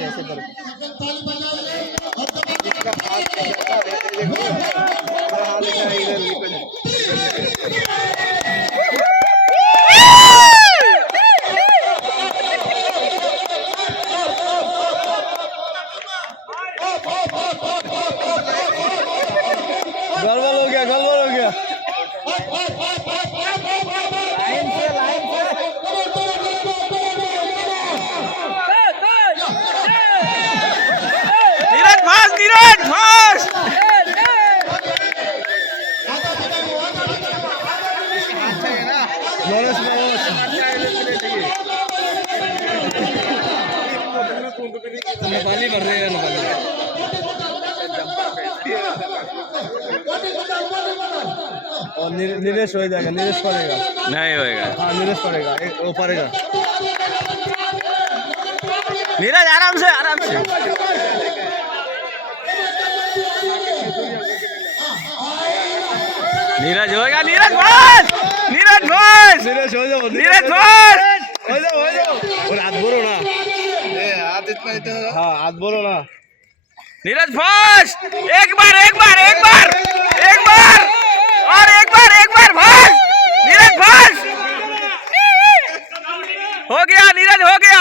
ऐसे करो गड़बड़ हो गया लाइन से नीरज फास्ट नेपाली भर रहे हैं नेपाली और नीलेश हो जाएगा नीलेश करेगा नहीं होएगा हाँ नीलेश करेगा वो पड़ेगा नीरज आराम से नीरज होएगा नीरज फास्ट नीलेश हो जाओ और हाथ बोलो ना हाँ हाथ बोलो ना नीरज फास्ट एक बार और एक बार फास्ट नीरज फास्ट हो गया नीरज हो गया